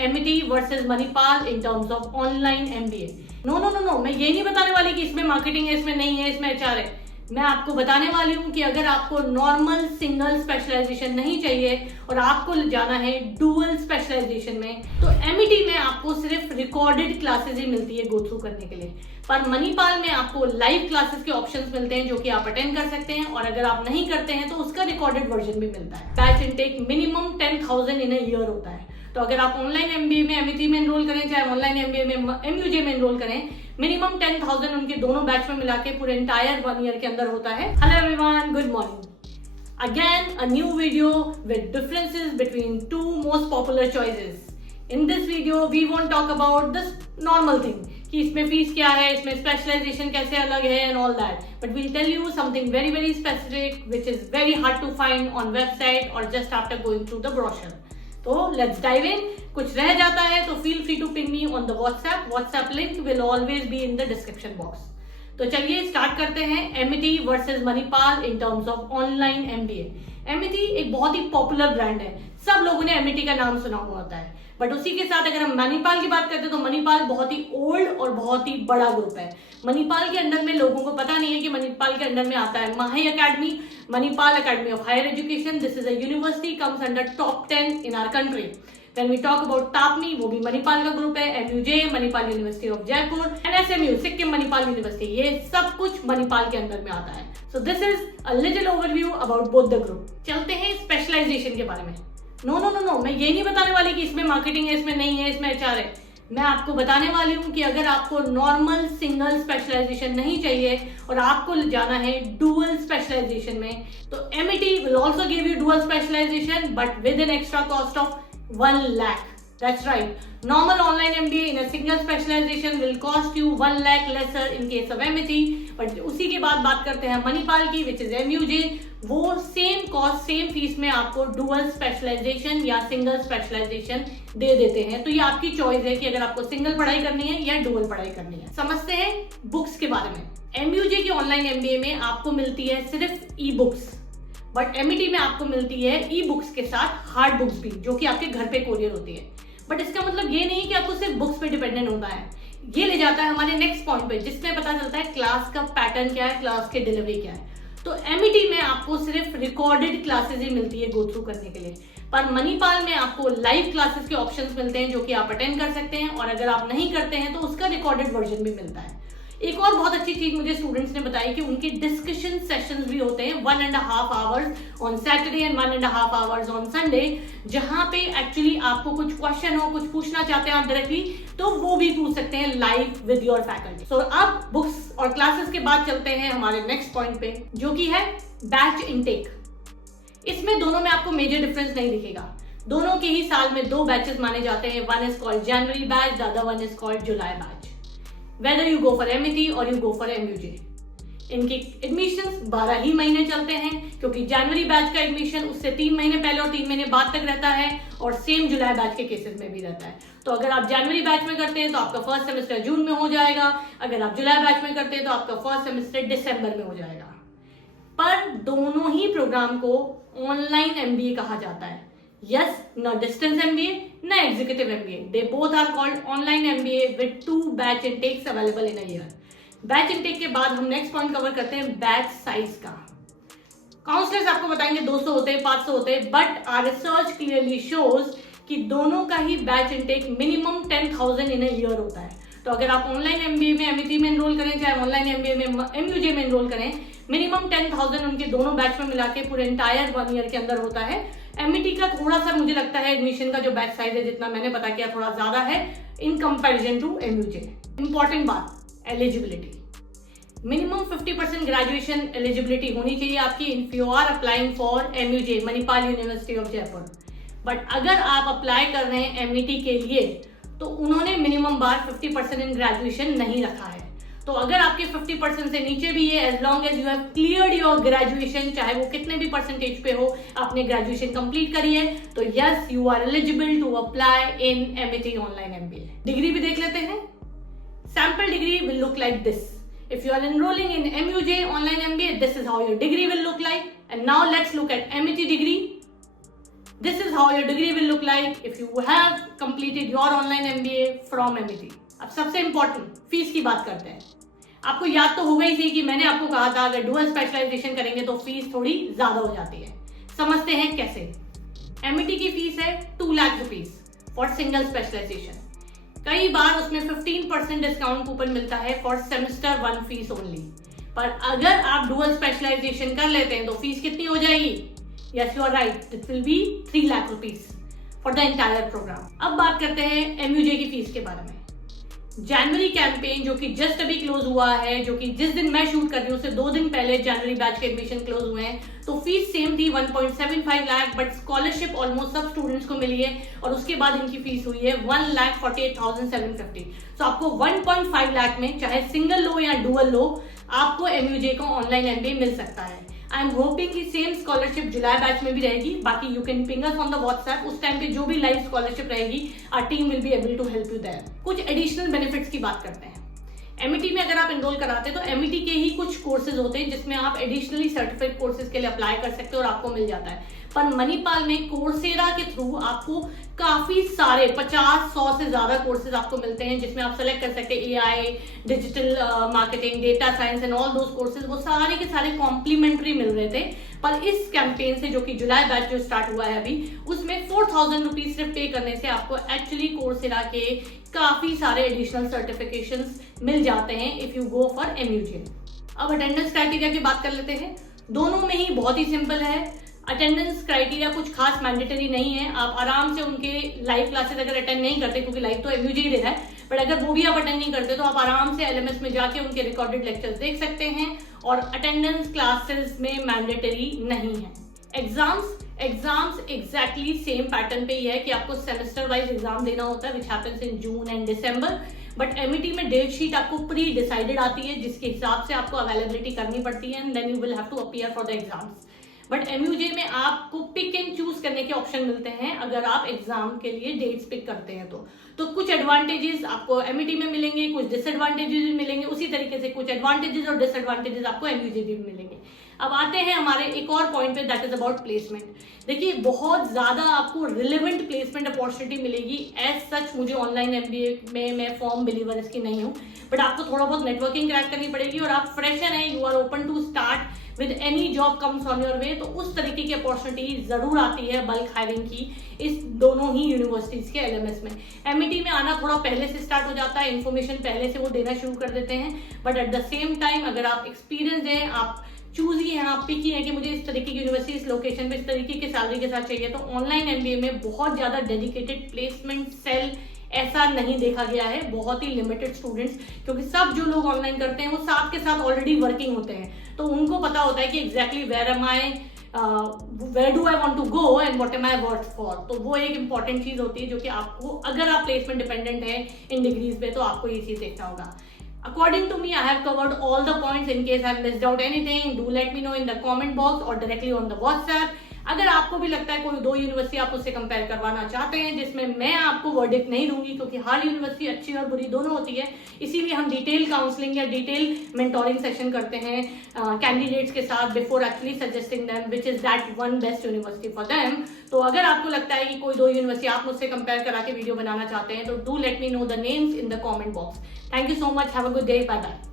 Amity versus Manipal in terms of online MBA. No, मैं ये नहीं बताने वाली कि इसमें मार्केटिंग है, इसमें नहीं है, इसमें एचआर है। मैं आपको बताने वाली हूँ कि अगर आपको नॉर्मल सिंगल स्पेशलाइजेशन नहीं चाहिए और आपको जाना है डुअल स्पेशलाइजेशन में, तो एमिटी में आपको सिर्फ रिकॉर्डेड क्लासेस ही मिलती है गो थ्रू करने के लिए। पर मणिपाल में आपको लाइव क्लासेस के ऑप्शंस मिलते हैं जो कि आप अटेंड कर सकते हैं, और अगर आप नहीं करते हैं तो उसका रिकॉर्डेड वर्जन भी मिलता है। Batch intake minimum 10,000 in a year होता है। तो अगर आप ऑनलाइन एमबीए में एमिटी में एनरोल करें, चाहे ऑनलाइन एमबीए में एमयूजे में एनरोल करें, मिनिमम 10,000 उनके दोनों बैच में मिला के पूरे एंटायर 1 ईयर के अंदर होता है। Hello everyone, good morning. Again a new video with differences between two most popular choices. In this video we won't talk about this normal thing कि इसमें फीस क्या है, इसमें स्पेशलाइजेशन कैसे अलग है and all that, but we'll tell you something very very specific which is very hard to find on website और just after going through the brochure. तो लेट्स डाइव इन। कुछ रह जाता है तो feel free to ping me on the WhatsApp link will always be in the description box. तो चलिए start करते हैं Amity versus Manipal in terms of online MBA. Amity एक बहुत ही पॉपुलर ब्रांड है, सब लोगों ने एमिटी का नाम सुना हुआ होता है, बट उसी के साथ अगर हम मणिपाल की बात करते हैं तो मणिपाल बहुत ही ओल्ड और बहुत ही बड़ा ग्रुप है। मणिपाल के अंडर में लोगों को पता नहीं है कि मणिपाल के अंडर में आता है MAHE academy, Manipal academy of higher education. This is a university comes under top 10 in our country. When we talk about TAPMI, वो भी मणिपाल का ग्रुप है। MUJ Manipal university of Jaipur, NSMU Sikkim Manipal university, ये सब कुछ मणिपाल के अंदर में आता है। So this is a little overview about both the group. चलते हैं स्पेशलाइजेशन के बारे में। नो, मैं ये नहीं बताने वाली कि इसमें मार्केटिंग है, इसमें नहीं है, इसमें एचआर है। मैं आपको बताने वाली हूँ कि अगर आपको नॉर्मल सिंगल स्पेशलाइजेशन नहीं चाहिए और आपको जाना है डुअल स्पेशलाइजेशन में, तो Amity will also give you dual specialization but with an extra cost of 1 lakh. That's right. Normal online MBA in a single specialization will cost you 1 lakh lesser in case of MIT. But उसी के बाद बात करते हैं मणिपाल की, which is MUJ. वो same cost same fees में आपको डुअल स्पेशलाइजेशन या सिंगल स्पेशलाइजेशन दे देते हैं। तो ये आपकी चॉइस है कि अगर आपको सिंगल पढ़ाई करनी है या डुअल पढ़ाई करनी है। समझते हैं बुक्स के बारे में। MUJ की ऑनलाइन MBA में आपको मिलती है सिर्फ ई बुक्स, बट एमिटी में आपको मिलती है ई बुक्स के साथ हार्ड बुक्स भी, जो कि आपके घर पे कोरियर होती है। बट इसका मतलब ये नहीं कि आपको सिर्फ बुक्स पे डिपेंडेंट होता है। ये ले जाता है हमारे नेक्स्ट पॉइंट पे, जिसमें पता चलता है क्लास का पैटर्न क्या है, क्लास के डिलीवरी क्या है। तो एमिटी में आपको सिर्फ रिकॉर्डेड क्लासेस ही मिलती है गो थ्रू करने के लिए, पर मणिपाल में आपको लाइव क्लासेस के ऑप्शंस मिलते हैं जो कि आप अटेंड कर सकते हैं, और अगर आप नहीं करते हैं तो उसका रिकॉर्डेड वर्जन भी मिलता है। एक और बहुत अच्छी चीज मुझे स्टूडेंट्स ने बताई कि उनके डिस्कशन सेशंस भी होते हैं 1.5 hours on Saturday and 1.5 hours on Sunday, जहां पे एक्चुअली आपको कुछ क्वेश्चन हो, कुछ पूछना चाहते हैं आप डायरेक्टली, तो वो भी पूछ सकते हैं लाइव विद योर फैकल्टी। सो अब बुक्स और क्लासेस के बाद चलते हैं हमारे नेक्स्ट पॉइंट पे, जो कि है बैच इनटेक। इसमें दोनों में आपको मेजर डिफरेंस नहीं दिखेगा। दोनों के ही साल में 2 बैचेस माने जाते हैं। One is called January batch, the other one is called July batch. Whether you go for MIT or you go for MUJ, इनके एडमिशंस 12 ही महीने चलते हैं, क्योंकि जनवरी बैच का एडमिशन उससे 3 महीने पहले और 3 महीने बाद तक रहता है, और सेम जुलाई बैच के केसेस में भी रहता है। तो अगर आप जनवरी बैच में करते हैं तो आपका फर्स्ट सेमेस्टर जून में हो जाएगा, अगर आप जुलाई बैच में करते हैं तो आपका फर्स्ट सेमेस्टर दिसंबर में हो जाएगा। पर दोनों ही प्रोग्राम को ऑनलाइन MBA कहा जाता है। Yes, no distance MBA, no executive MBA. They both are called online MBA with 2 batch intakes available in a year. Batch intake के बाद हम नेक्स्ट पॉइंट कवर करते हैं बैच साइज का। काउंसलर्स आपको बताएंगे 200 होते हैं, 500 होते हैं, but our research clearly shows कि दोनों का ही batch intake minimum 10,000 in a year होता है। तो अगर आप ऑनलाइन MBA में एमिटी में एनरोल करें, चाहे ऑनलाइन MBA में MUJ में एनरोल करें, मिनिमम 10,000 उनके दोनों बैच में मिला के पूरे एंटायर 1 ईयर के अंदर होता है। एमिटी का थोड़ा सा मुझे लगता है एडमिशन का जो बैच साइज है, जितना मैंने पता किया, थोड़ा ज्यादा है in comparison to MUJ। Important बात, एलिजिबिलिटी। मिनिमम 50% ग्रेजुएशन एलिजिबिलिटी होनी चाहिए आपकी if you are applying for MUJ Manipal university of Jaipur. But अगर आप अप्लाई कर रहे हैं MET के लिए, तो उन्होंने मिनिमम बार 50% इन ग्रेजुएशन नहीं रखा है। तो अगर आपके 50% से नीचे भी है, as long as you have cleared your graduation, चाहे वो कितने भी परसेंटेज पे हो, आपने ग्रेजुएशन कंप्लीट करी है, तो yes you are eligible to apply in MIT online MBA। Degree भी देख लेते हैं। Sample degree will look like this. If you are enrolling in MUJ online MBA, this is how your degree will look like. And now let's look at MIT degree. This is how your degree will look like if you have completed your online MBA from MIT. अब सबसे important fees की बात करते हैं। आपको याद तो होगा ही थी कि मैंने आपको कहा था अगर डुअल स्पेशलाइजेशन करेंगे तो फीस थोड़ी ज्यादा हो जाती है। समझते हैं कैसे। MIT की फीस है 2 lakh rupees for single specialization. कई बार उसमें 15% डिस्काउंट कूपन मिलता है फॉर सेमेस्टर 1 फीस ओनली। पर अगर आप डुअल स्पेशलाइजेशन कर लेते हैं तो फीस कितनी हो जाएगी? Yes, you are right. It will be 3 lakh rupees for the entire program. अब बात करते हैं MUJ की फीस के बारे में। जनवरी कैंपेन जो कि जस्ट अभी क्लोज हुआ है, जो कि जिस दिन मैं शूट कर रही हूँ उससे 2 दिन पहले जनवरी बैच के एडमिशन क्लोज हुए हैं, तो फीस सेम थी 1.75 लाख, बट स्कॉलरशिप ऑलमोस्ट सब स्टूडेंट्स को मिली है और उसके बाद इनकी फीस हुई है 1,48,750। तो आपको 1.5 लाख में चाहे सिंगल लो या डुअल लो, आपको MUJ का ऑनलाइन MBA मिल सकता है। आई एम होपिंग कि सेम स्कॉलरशिप जुलाई बैच में भी रहेगी। बाकी you can ping us on the WhatsApp, उस टाइम पे जो भी लाइव स्कॉलरशिप रहेगी our team will be able to help you there. कुछ एडिशनल बेनिफिट्स की बात करते हैं। MIT में अगर आप एनरोल कराते हैं तो MIT के ही कुछ कोर्सेज होते हैं जिसमें आप एडिशनली सर्टिफिकेट कोर्सेज के लिए अप्लाई कर सकते हो और आपको मिल जाता है। पर मणिपाल में कोर्सेरा के थ्रू आपको काफी सारे 50-100 से ज्यादा कोर्सेज आपको मिलते हैं जिसमें आप सेलेक्ट कर सकते हैं AI, digital marketing, data science and all those courses. वो सारे के सारे कॉम्प्लीमेंट्री मिल रहे थे। पर इस कैंपेन से जो कि जुलाई बैच जो स्टार्ट हुआ है अभी, उसमें 4,000 रुपीज सिर्फ पे करने से आपको एक्चुअली कोर्सेरा के काफी सारे एडिशनल सर्टिफिकेशंस मिल जाते हैं if you go for MUJ। अब अटेंडेंस क्राइटेरिया की बात कर लेते हैं। दोनों में ही बहुत ही सिंपल है। अटेंडेंस क्राइटेरिया कुछ खास मैंडेटरी नहीं है। आप आराम से उनके लाइव क्लासेस अगर अटेंड नहीं करते, क्योंकि लाइव तो MUJ ही दे रहा है, बट अगर वो भी आप अटेंड नहीं करते तो आप आराम से LMS में जाके उनके रिकॉर्डेड लेक्चर्स देख सकते हैं और अटेंडेंस क्लासेस में मैंडेटरी नहीं है। एग्जाम्स एग्जैक्टली सेम पैटर्न पे ही है कि आपको सेमेस्टर वाइज एग्जाम देना होता है, which happens in June and December. But MIT में डेट शीट आपको प्री डिसाइडेड आती है जिसके हिसाब से आपको अवेलेबिलिटी करनी पड़ती है and then you will have to appear for the exams. But MUJ में आपको पिक एंड चूज करने के ऑप्शन मिलते हैं अगर आप एग्जाम के लिए डेट्स पिक करते हैं तो कुछ एडवांटेजेस आपको MIT में मिलेंगे, कुछ डिसएडवांटेजेस भी मिलेंगे। उसी तरीके से कुछ एडवांटेजेस और डिसएडवांटेजेस आपको MUJ में मिलेंगे। अब आते हैं हमारे एक और पॉइंट पे, दैट इज अबाउट प्लेसमेंट। देखिए बहुत ज्यादा आपको रिलेवेंट प्लेसमेंट अपॉर्चुनिटी मिलेगी। एज सच मुझे ऑनलाइन MBA में मैं फॉर्म बिलीवर इसकी नहीं हूँ, बट आपको थोड़ा बहुत नेटवर्किंग क्रैक करनी पड़ेगी और आप फ्रेशर हैं, you are open to start with any job comes on your way, तो उस तरीके की अपॉर्चुनिटी जरूर आती है बल्क हायरिंग की इस दोनों ही यूनिवर्सिटीज के LMS में। MIT में आना थोड़ा पहले से स्टार्ट हो जाता है, इन्फॉर्मेशन पहले से वो देना शुरू कर देते हैं, but at the same time अगर आप एक्सपीरियंस हैं, आप चूज ही हैं, आप पिकी हैं कि मुझे इस तरीके की यूनिवर्सिटी इस लोकेशन पे इस तरीके की सैलरी के साथ चाहिए, तो ऑनलाइन MBA में बहुत ज्यादा डेडिकेटेड प्लेसमेंट सेल ऐसा नहीं देखा गया है। बहुत ही लिमिटेड स्टूडेंट्स, क्योंकि सब जो लोग ऑनलाइन करते हैं वो साथ के साथ ऑलरेडी वर्किंग होते हैं, तो उनको पता होता है कि exactly where do I want to go and what am I worth for. तो वो एक इंपॉर्टेंट चीज होती है जो कि आपको, अगर आप प्लेसमेंट डिपेंडेंट है इन डिग्रीज पे, तो आपको ये चीज देखना होगा। According to me, I have covered all the points. In case I have missed out anything, do let me know in the comment box or directly on the WhatsApp. अगर आपको भी लगता है कोई दो यूनिवर्सिटी आप उससे कंपेयर करवाना चाहते हैं जिसमें मैं आपको वर्डिक्ट नहीं दूंगी, क्योंकि हर यूनिवर्सिटी अच्छी और बुरी दोनों होती है, इसीलिए हम डिटेल काउंसलिंग या डिटेल मेंटोरिंग सेशन करते हैं कैंडिडेट्स के साथ before actually suggesting them which is that one best university for them. तो अगर आपको लगता है कि कोई दो यूनिवर्सिटी आप मुझसे कंपेयर करा के वीडियो बनाना चाहते हैं तो do let me know the names in the comment box. Thank you so much, have a good day, bye bye.